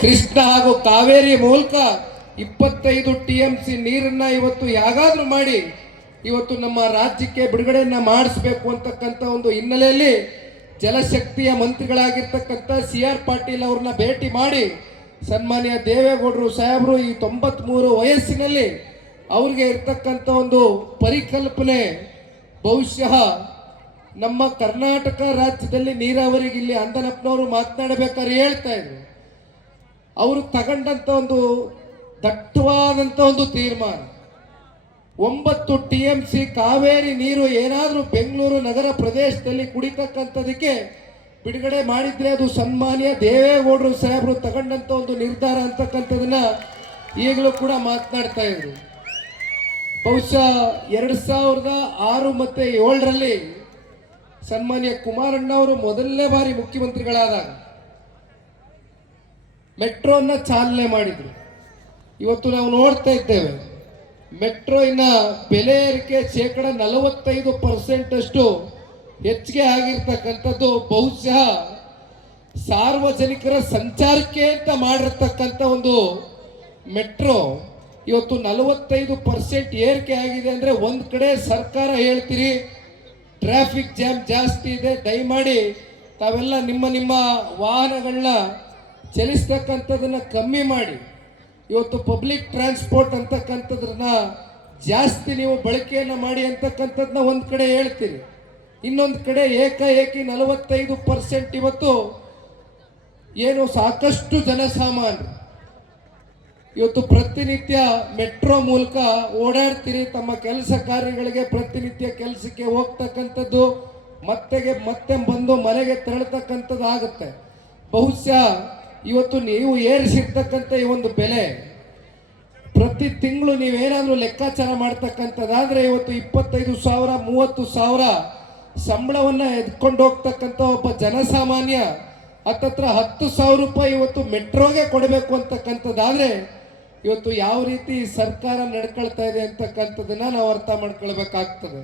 ಕೃಷ್ಣ ಹಾಗೂ ಕಾವೇರಿ ಮೂಲಕ 25 TMC ನೀರನ್ನ ಇವತ್ತು ಯಾಗಾದ್ರೂ ಮಾಡಿ ಇವತ್ತು ನಮ್ಮ ರಾಜ್ಯಕ್ಕೆ ಬಿಡುಗಡೆಯನ್ನ ಮಾಡಿಸಬೇಕು ಅಂತಕ್ಕಂಥ ಒಂದು ಹಿನ್ನೆಲೆಯಲ್ಲಿ ಜಲಶಕ್ತಿಯ ಮಂತ್ರಿಗಳಾಗಿರ್ತಕ್ಕಂಥ CR ಪಾಟೀಲ್ ಅವ್ರನ್ನ ಭೇಟಿ ಮಾಡಿ ಸನ್ಮಾನ್ಯ ದೇವೇಗೌಡರು ಸಾಹೇಬರು ಈ 93 ವಯಸ್ಸಿನಲ್ಲಿ ಅವ್ರಿಗೆ ಇರ್ತಕ್ಕಂಥ ಒಂದು ಪರಿಕಲ್ಪನೆ ಬಹುಶಃ ನಮ್ಮ ಕರ್ನಾಟಕ ರಾಜ್ಯದಲ್ಲಿ ನೀರಾವರಿಗೆ ಇಲ್ಲಿ ಅಂದನಪ್ಪನವರು ಮಾತನಾಡಬೇಕಾದ್ರೆ ಹೇಳ್ತಾ ಇದ್ರು ಅವರು ತಗೊಂಡಂತ ಒಂದು ದಟ್ಟವಾದಂಥ ಒಂದು ತೀರ್ಮಾನ 9 TMC ಕಾವೇರಿ ನೀರು ಏನಾದರೂ ಬೆಂಗಳೂರು ನಗರ ಪ್ರದೇಶದಲ್ಲಿ ಕುಡಿತಕ್ಕಂಥದಕ್ಕೆ ಬಿಡುಗಡೆ ಮಾಡಿದ್ರೆ ಅದು ಸನ್ಮಾನ್ಯ ದೇವೇಗೌಡರು ಸಾಹೇಬರು ತಗೊಂಡಂಥ ಒಂದು ನಿರ್ಧಾರ ಅಂತಕ್ಕಂಥದನ್ನ ಈಗಲೂ ಕೂಡ ಮಾತನಾಡ್ತಾ ಇದ್ರು ಬಹುಶಃ 2006 ಮತ್ತು 7ರಲ್ಲಿ ಸನ್ಮಾನ್ಯ ಕುಮಾರಣ್ಣ ಅವರು ಮೊದಲನೇ ಬಾರಿ ಮುಖ್ಯಮಂತ್ರಿಗಳಾದಾಗ ಮೆಟ್ರೋನ ಚಾಲನೆ ಮಾಡಿದ್ರು ಇವತ್ತು ನಾವು ನೋಡ್ತಾ ಇದ್ದೇವೆ ಮೆಟ್ರೋ ಇನ್ನ ಬೆಲೆ ಏರಿಕೆ 45% ಅಷ್ಟು ಹೆಚ್ಚಿಗೆ ಆಗಿರ್ತಕ್ಕಂಥದ್ದು ಬಹುಶಃ ಸಾರ್ವಜನಿಕರ ಸಂಚಾರಕ್ಕೆ ಅಂತ ಮಾಡಿರ್ತಕ್ಕಂಥ ಒಂದು ಮೆಟ್ರೋ ಇವತ್ತು 45% ಏರಿಕೆ ಆಗಿದೆ ಅಂದರೆ ಒಂದು ಕಡೆ ಸರ್ಕಾರ ಹೇಳ್ತೀರಿ ಟ್ರಾಫಿಕ್ ಜಾಮ್ ಜಾಸ್ತಿ ಇದೆ ದಯಮಾಡಿ ತಾವೆಲ್ಲ ನಿಮ್ಮ ವಾಹನಗಳನ್ನ ಚಲಿಸ್ತಕ್ಕಂಥದನ್ನ ಕಮ್ಮಿ ಮಾಡಿ ಇವತ್ತು ಪಬ್ಲಿಕ್ ಟ್ರಾನ್ಸ್ಪೋರ್ಟ್ ಅಂತಕ್ಕಂಥದ್ರನ್ನ ಜಾಸ್ತಿ ನೀವು ಬಳಕೆಯನ್ನು ಮಾಡಿ ಅಂತಕ್ಕಂಥದ್ದನ್ನ ಒಂದು ಕಡೆ ಹೇಳ್ತೀರಿ ಇನ್ನೊಂದು ಕಡೆ ಏಕಾಏಕಿ 45% ಇವತ್ತು ಏನು ಸಾಕಷ್ಟು ಜನಸಾಮಾನ್ಯರು ಇವತ್ತು ಪ್ರತಿನಿತ್ಯ ಮೆಟ್ರೋ ಮೂಲಕ ಓಡಾಡ್ತೀರಿ ತಮ್ಮ ಕೆಲಸ ಕಾರ್ಯಗಳಿಗೆ ಪ್ರತಿನಿತ್ಯ ಕೆಲಸಕ್ಕೆ ಹೋಗ್ತಕ್ಕಂಥದ್ದು ಮತ್ತೆ ಬಂದು ಮನೆಗೆ ತೆರಳತಕ್ಕಂಥದ್ದು ಆಗುತ್ತೆ ಬಹುಶಃ ಇವತ್ತು ನೀವು ಏರಿಸಿರ್ತಕ್ಕಂಥ ಈ ಒಂದು ಬೆಲೆ ಪ್ರತಿ ತಿಂಗಳು ನೀವೇನಾದರೂ ಲೆಕ್ಕಾಚಾರ ಮಾಡ್ತಕ್ಕಂಥದ್ದಾದ್ರೆ ಇವತ್ತು 25,000 30,000 ಸಂಬಳವನ್ನು ಎದ್ಕೊಂಡು ಹೋಗ್ತಕ್ಕಂಥ ಒಬ್ಬ ಜನಸಾಮಾನ್ಯ ಹತ್ತತ್ರ 10,000 ರೂಪಾಯಿ ಇವತ್ತು ಮೆಟ್ರೋಗೆ ಕೊಡಬೇಕು ಅಂತಕ್ಕಂಥದ್ದಾದ್ರೆ ಇವತ್ತು ಯಾವ ರೀತಿ ಸರ್ಕಾರ ನಡ್ಕೊಳ್ತಾ ಇದೆ ಅಂತಕ್ಕಂಥದ್ದನ್ನ ನಾವು ಅರ್ಥ ಮಾಡ್ಕೊಳ್ಬೇಕಾಗ್ತದೆ